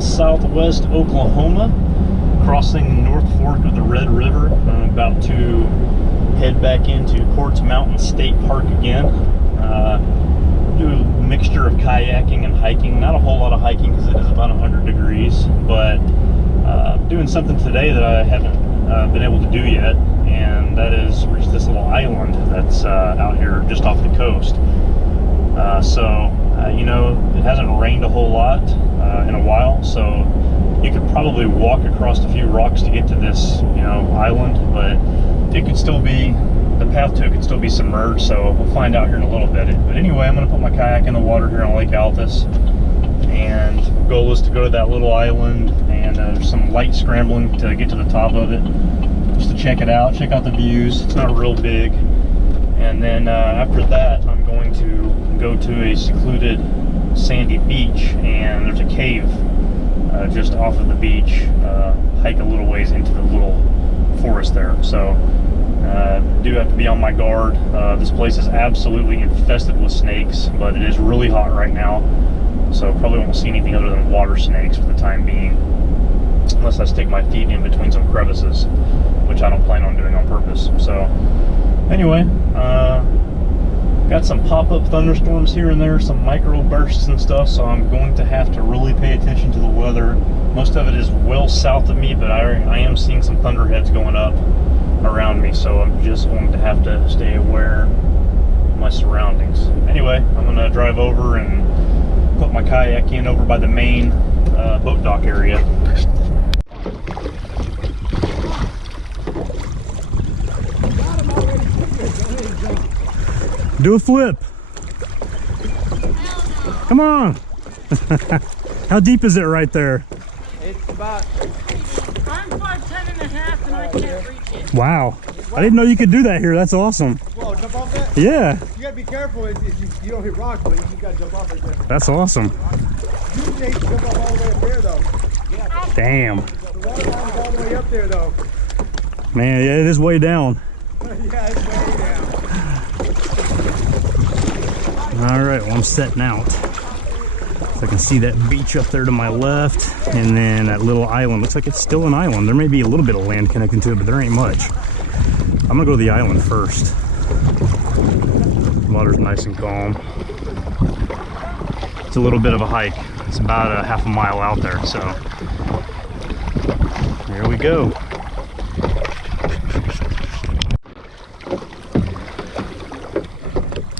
in southwest Oklahoma, crossing the North Fork of the Red River. I'm about to head back into Quartz Mountain State Park again. Do a mixture of kayaking and hiking. Not a whole lot of hiking because it is about 100 degrees, but doing something today that I haven't been able to do yet, and that is reach this little island that's out here just off the coast. You know, it hasn't rained a whole lot in a while, so you could probably walk across a few rocks to get to this, you know, island, but it could still be, the path to it could still be submerged, so we'll find out here in a little bit. But anyway, I'm going to put my kayak in the water here on Lake Altus, and the goal is to go to that little island, and there's some light scrambling to get to the top of it, just to check it out, check out the views. It's not real big. And then after that, I'm going to go to a secluded sandy beach, and there's a cave just off of the beach. Hike a little ways into the little forest there. So do have to be on my guard. This place is absolutely infested with snakes, but it is really hot right now, so probably won't see anything other than water snakes for the time being, unless I stick my feet in between some crevices, which I don't plan on doing on purpose. So anyway, got some pop-up thunderstorms here and there, some micro bursts and stuff, so I'm going to have to really pay attention to the weather. Most of it is well south of me, but I am seeing some thunderheads going up around me, so I'm just going to have to stay aware of my surroundings. Anyway, I'm going to drive over and put my kayak in over by the main boat dock area. Do a flip. Come on. How deep is it right there? It's about... I'm 5'10" and a half and I can't reach it. Wow. I didn't know you could do that here. That's awesome. Whoa, jump off that? Yeah. You gotta be careful if you don't hit rocks, but you gotta jump off right there. That's awesome. You can't jump off all the way up there though. Yeah. Damn. The water line is all the way up there though. Man, yeah, it is way down. Yeah, it's way down. All right, well, I'm setting out. So I can see that beach up there to my left, and then that little island. Looks like it's still an island. There may be a little bit of land connecting to it, but there ain't much. I'm gonna go to the island first. The water's nice and calm. It's a little bit of a hike. It's about a half a mile out there, so here we go.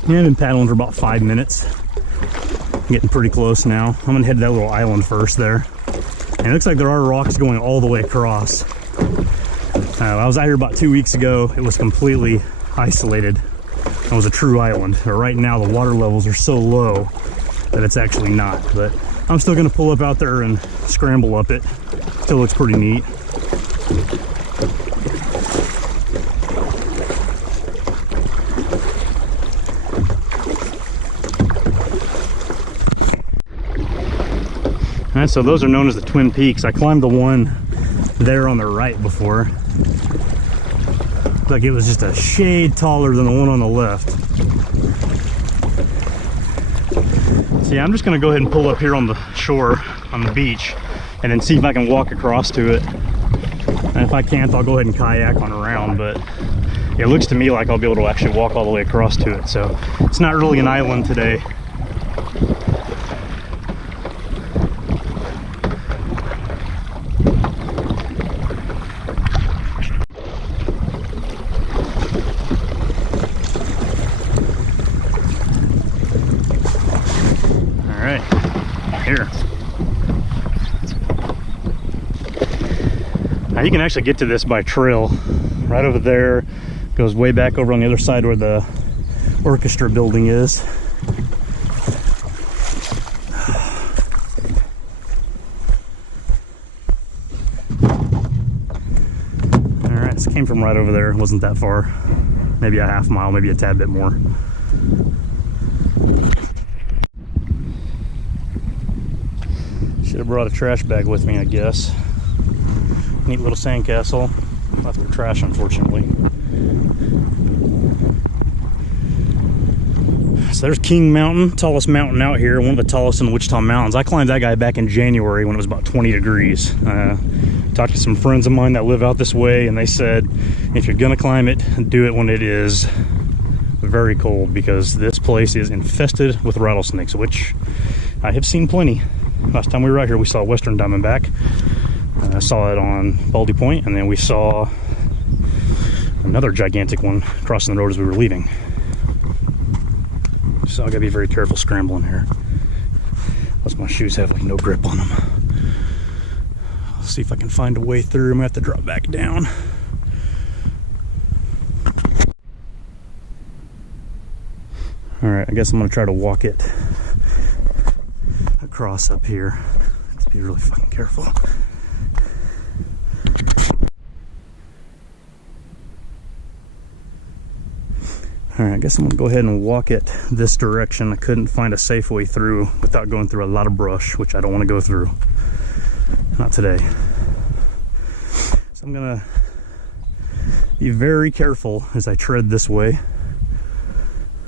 Yeah, I've been paddling for about 5 minutes. Getting pretty close now. I'm gonna head to that little island first there. And it looks like there are rocks going all the way across. I was out here about 2 weeks ago. It was completely isolated. It was a true island. But right now the water levels are so low that it's actually not. But I'm still gonna pull up out there and scramble up it. Still looks pretty neat. All right, so those are known as the Twin Peaks. I climbed the one there on the right before. Looked like it was just a shade taller than the one on the left. So yeah, I'm just gonna go ahead and pull up here on the shore, on the beach, and then see if I can walk across to it. And if I can't, I'll go ahead and kayak on around, but it looks to me like I'll be able to actually walk all the way across to it. So it's not really an island today. Now you can actually get to this by trail. Right over there, goes way back over on the other side where the orchestra building is. Alright, this came from right over there. It wasn't that far. Maybe a half mile, maybe a tad bit more. Should have brought a trash bag with me, I guess. Neat little sandcastle. Left for trash, unfortunately. So there's King Mountain, tallest mountain out here, one of the tallest in the Wichita Mountains. I climbed that guy back in January when it was about 20 degrees. Talked to some friends of mine that live out this way, and they said if you're gonna climb it, do it when it is very cold, because this place is infested with rattlesnakes, which I have seen plenty. Last time we were out here, we saw western diamondback. I saw it on Baldy Point, and then we saw another gigantic one crossing the road as we were leaving. So I gotta be very careful scrambling here. Plus my shoes have like no grip on them. I'll see if I can find a way through. I'm gonna have to drop back down. All right, I guess I'm gonna try to walk it across up here. Let's be really fucking careful. All right, I guess I'm gonna go ahead and walk it this direction. I couldn't find a safe way through without going through a lot of brush, which I don't want to go through. Not today. So I'm gonna be very careful as I tread this way.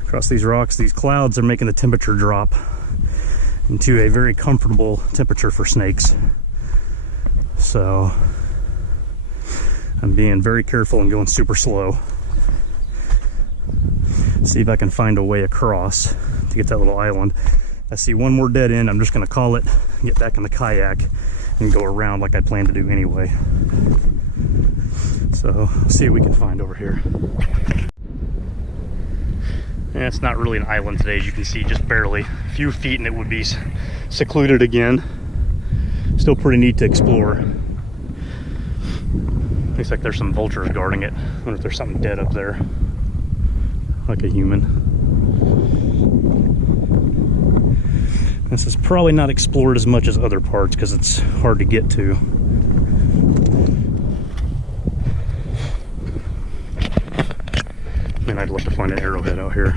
Across these rocks, these clouds are making the temperature drop into a very comfortable temperature for snakes. So I'm being very careful and going super slow. See if I can find a way across to get to that little island. I see one more dead end. I'm just gonna call it, get back in the kayak, and go around like I planned to do anyway. So let's see what we can find over here. And it's not really an island today, as you can see, just barely. A few feet and it would be secluded again. Still pretty neat to explore. Looks like there's some vultures guarding it. I wonder if there's something dead up there. Like a human. This is probably not explored as much as other parts because it's hard to get to. And I'd love to find an arrowhead out here.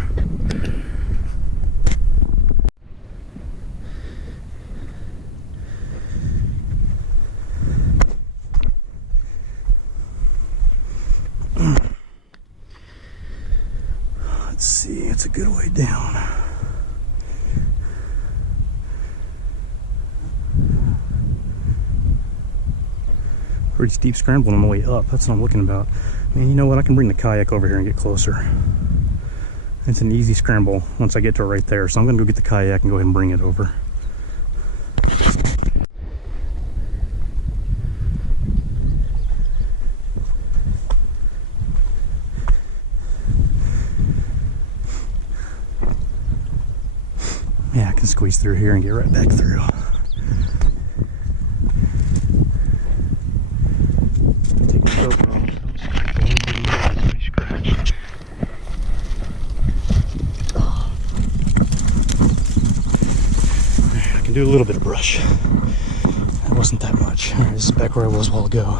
Let's see, it's a good way down. Pretty steep scrambling on the way up. That's what I'm looking about. Man, you know what? I can bring the kayak over here and get closer. It's an easy scramble once I get to it right there. So I'm gonna go get the kayak and go ahead and bring it over. Yeah, I can squeeze through here and get right back through. Take the GoPro. I can do a little bit of brush. That wasn't that much. All right, this is back where I was a while ago.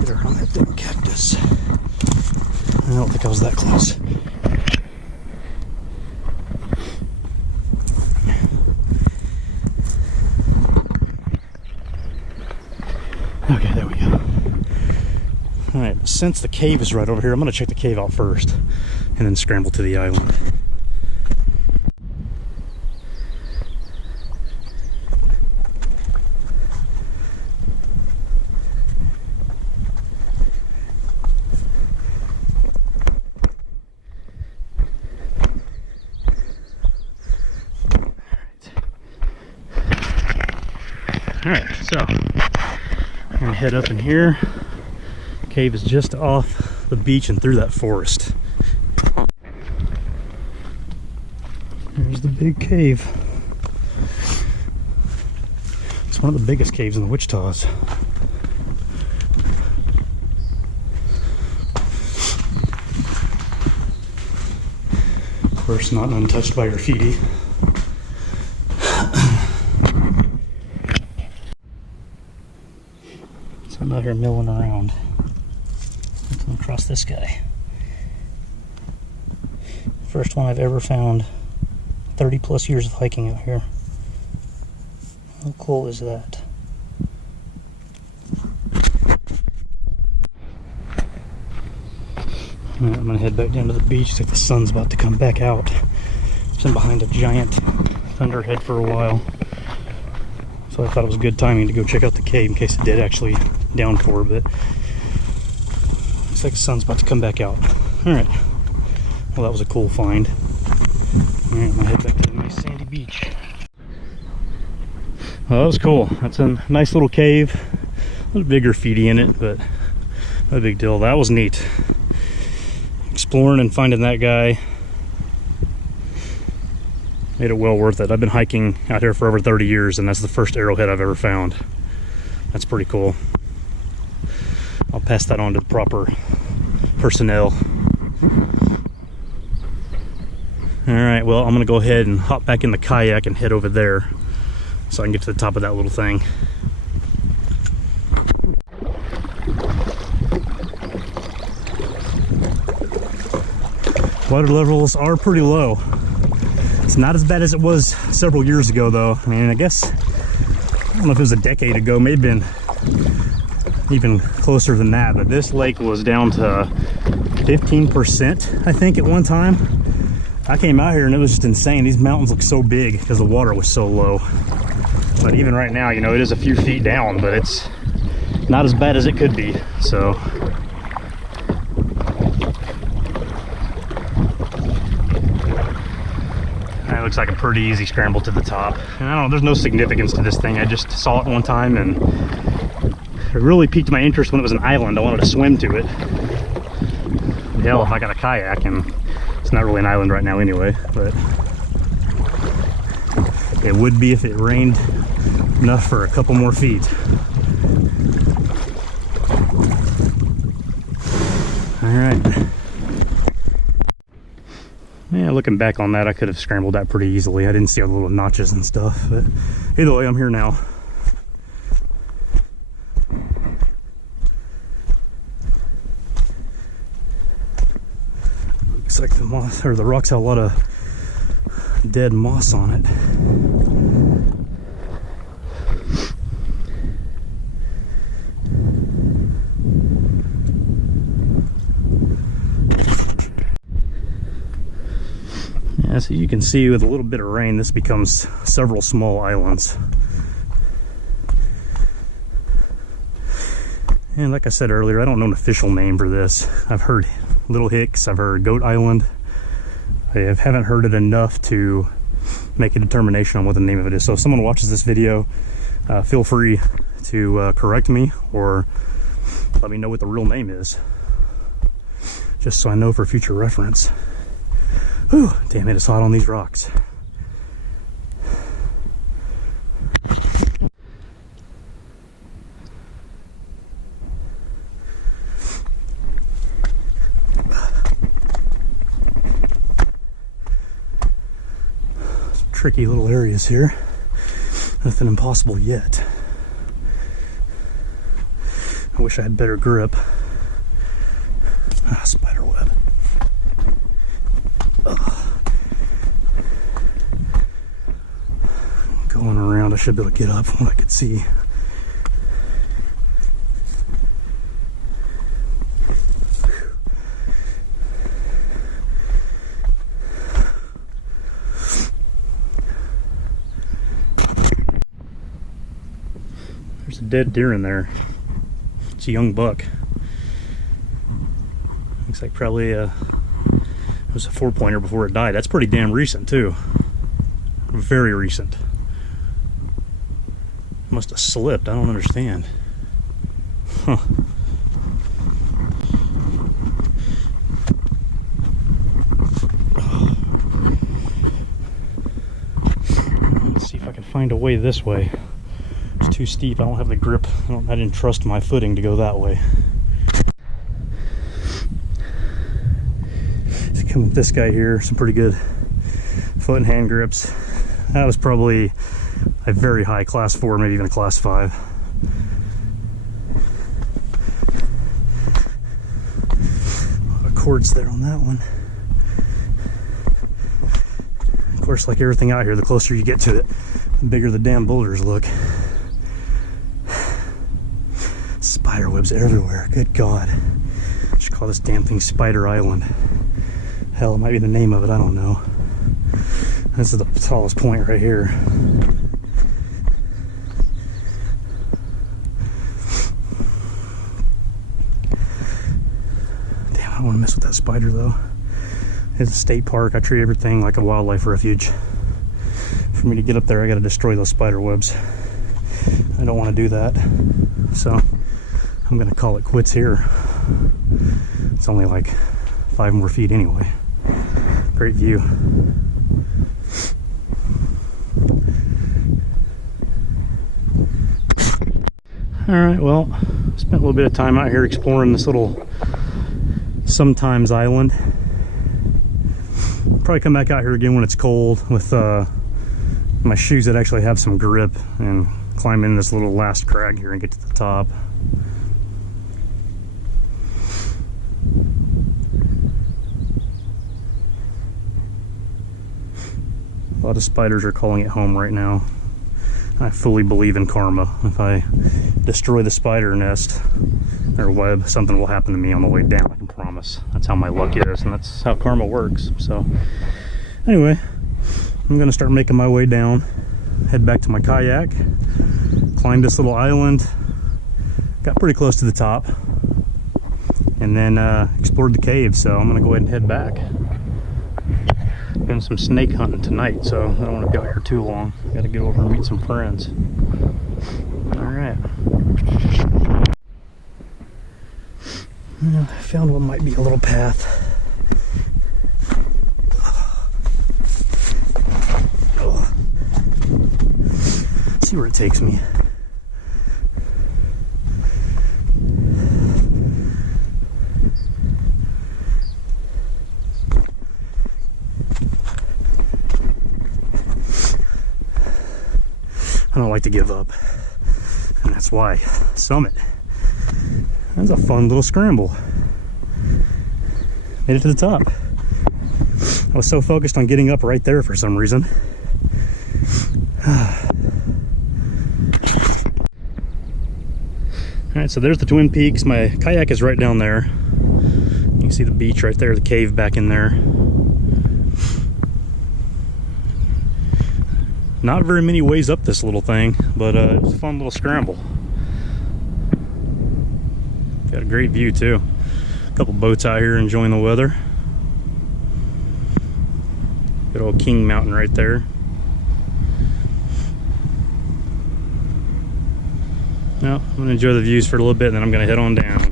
Get around that damn cactus. I don't think I was that close. Okay, there we go. Alright, since the cave is right over here, I'm going to check the cave out first and then scramble to the island. Alright, so I'm gonna head up in here. Cave is just off the beach and through that forest. There's the big cave. It's one of the biggest caves in the Wichitas. Of course, not untouched by graffiti. I'm out here milling around. Let's come across this guy. First one I've ever found. 30 plus years of hiking out here. How cool is that? Right, I'm gonna head back down to the beach. It's like the sun's about to come back out. I've been behind a giant thunderhead for a while, so I thought it was good timing to go check out the cave in case it did actually downpour. But looks like the sun's about to come back out. All right. Well, that was a cool find. All right, I'm gonna head back to the nice sandy beach. Well, that was cool. That's a nice little cave. A little big graffiti in it, but no big deal. That was neat. Exploring and finding that guy made it well worth it. I've been hiking out here for over 30 years, and that's the first arrowhead I've ever found. That's pretty cool. I'll pass that on to the proper personnel. All right, well, I'm gonna go ahead and hop back in the kayak and head over there so I can get to the top of that little thing. Water levels are pretty low. It's not as bad as it was several years ago, though. I mean, I guess, I don't know if it was a decade ago, maybe been even closer than that, but this lake was down to 15%, I think, at one time. I came out here and it was just insane. These mountains look so big because the water was so low. But even right now, you know, it is a few feet down, but it's not as bad as it could be, so. It looks like a pretty easy scramble to the top. And I don't know, there's no significance to this thing. I just saw it one time and it really piqued my interest when it was an island. I wanted to swim to it. Hell, if I got a kayak, and it's not really an island right now anyway, but it would be if it rained enough for a couple more feet. All right. Yeah, looking back on that, I could have scrambled that pretty easily. I didn't see all the little notches and stuff, but either way, I'm here now. Looks like the moss, or the rocks have a lot of dead moss on it. Yeah, so you can see with a little bit of rain, this becomes several small islands. And like I said earlier, I don't know an official name for this. I've heard Little Hicks, I've heard Goat Island. I haven't heard it enough to make a determination on what the name of it is. So if someone watches this video, feel free to correct me or let me know what the real name is, just so I know for future reference. Whew, damn it, it's hot on these rocks. Some tricky little areas here. Nothing impossible yet. I wish I had better grip. Ah, spider web. Going around, I should be able to get up from what I could see. There's a dead deer in there. It's a young buck. Looks like probably it was a 4-pointer before it died. That's pretty damn recent too. Very recent. Must have slipped. I don't understand. Huh. Let's see if I can find a way this way. It's too steep. I don't have the grip. I didn't trust my footing to go that way. So come with this guy here. Some pretty good foot and hand grips. That was probably a very high class 4, maybe even a class 5. A lot of cords there on that one. Of course, like everything out here, the closer you get to it, the bigger the damn boulders look. Spider webs everywhere, good God. Just call this damn thing Spider Island. Hell, it might be the name of it, I don't know. This is the tallest point right here. Damn, I don't want to mess with that spider though. It's a state park. I treat everything like a wildlife refuge. For me to get up there, I gotta destroy those spider webs. I don't want to do that. So I'm gonna call it quits here. It's only like 5 more feet anyway. Great view. Alright, well, spent a little bit of time out here exploring this little sometimes island. Probably come back out here again when it's cold with my shoes that actually have some grip and climb in this little last crag here and get to the top. A lot of spiders are calling it home right now. I fully believe in karma. If I destroy the spider nest or web, something will happen to me on the way down, I can promise. That's how my luck is, and that's how karma works. So anyway, I'm gonna start making my way down, head back to my kayak, climb this little island, got pretty close to the top, and then explored the cave. So I'm gonna go ahead and head back. Been some snake hunting tonight, so I don't want to be out here too long. Got to get over and meet some friends. All right. I found what might be a little path. See where it takes me. I don't like to give up, and that's why. Summit. That's a fun little scramble. Made it to the top. I was so focused on getting up right there for some reason. Alright, so there's the Twin Peaks. My kayak is right down there. You can see the beach right there, the cave back in there. Not very many ways up this little thing, but it was a fun little scramble. Got a great view too. A couple boats out here enjoying the weather. Good old King Mountain right there. Well, I'm gonna enjoy the views for a little bit, and then I'm gonna head on down.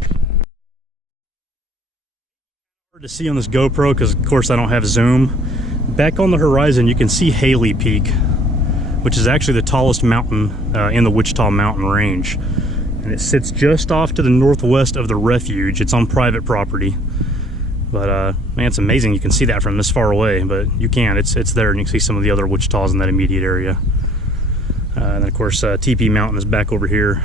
Hard to see on this GoPro because, of course, I don't have zoom. Back on the horizon, you can see Haley Peak, which is actually the tallest mountain in the Wichita mountain range. And it sits just off to the northwest of the refuge. It's on private property. But man, it's amazing you can see that from this far away, but you can. It's there, and you can see some of the other Wichitas in that immediate area. And then of course TP Mountain is back over here.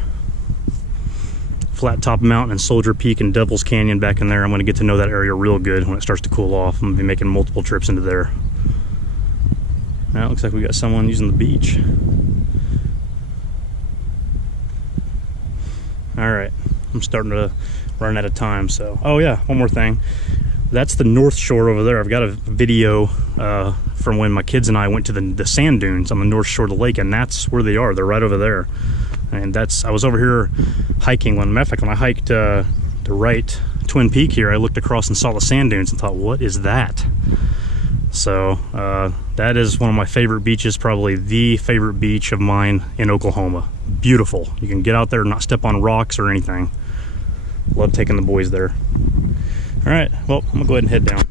Flat Top Mountain and Soldier Peak and Devil's Canyon back in there. I'm going to get to know that area real good when it starts to cool off. I'm going to be making multiple trips into there. Now it looks like we got someone using the beach. Alright, I'm starting to run out of time, so... Oh yeah, one more thing. That's the north shore over there. I've got a video from when my kids and I went to the sand dunes on the north shore of the lake, and that's where they are. They're right over there. And I was over here hiking. Matter of fact, when I hiked the right Twin Peak here, I looked across and saw the sand dunes and thought, what is that? So that is one of my favorite beaches, probably the favorite beach of mine in Oklahoma. Beautiful. You can get out there and not step on rocks or anything. Love taking the boys there. All right, well, I'm gonna go ahead and head down.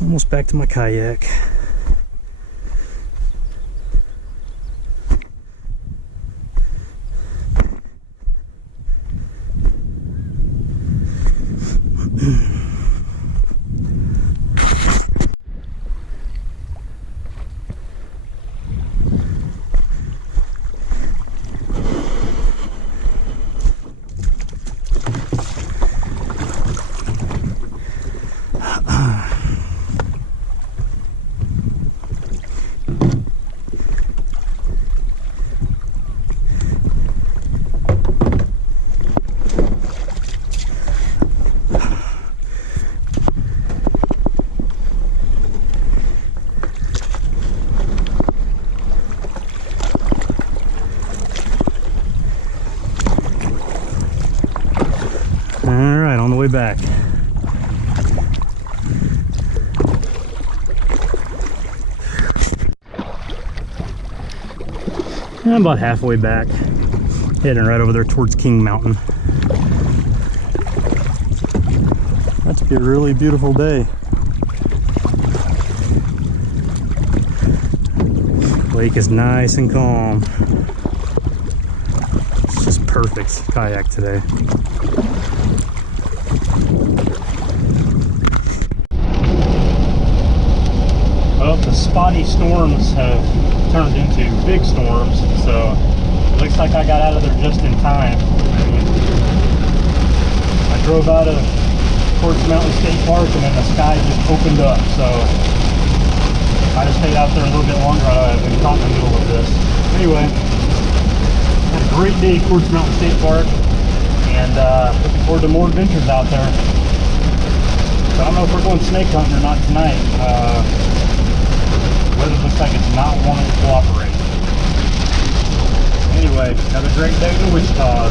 Almost back to my kayak. Alright, on the way back. I'm about halfway back, heading right over there towards King Mountain. That's be a really beautiful day. Lake is nice and calm. It's just perfect kayak today. Well, the spotty storms have turned into big storms, so it looks like I got out of there just in time. I drove out of Quartz Mountain State Park and then the sky just opened up, so I just stayed out there a little bit longer. I've been caught in the middle of this. Anyway, had a great day at Quartz Mountain State Park, and looking forward to more adventures out there. So I don't know if we're going snake hunting or not tonight. Weather looks like it's not wanting to cooperate. Anyway, have a great day to Wichita.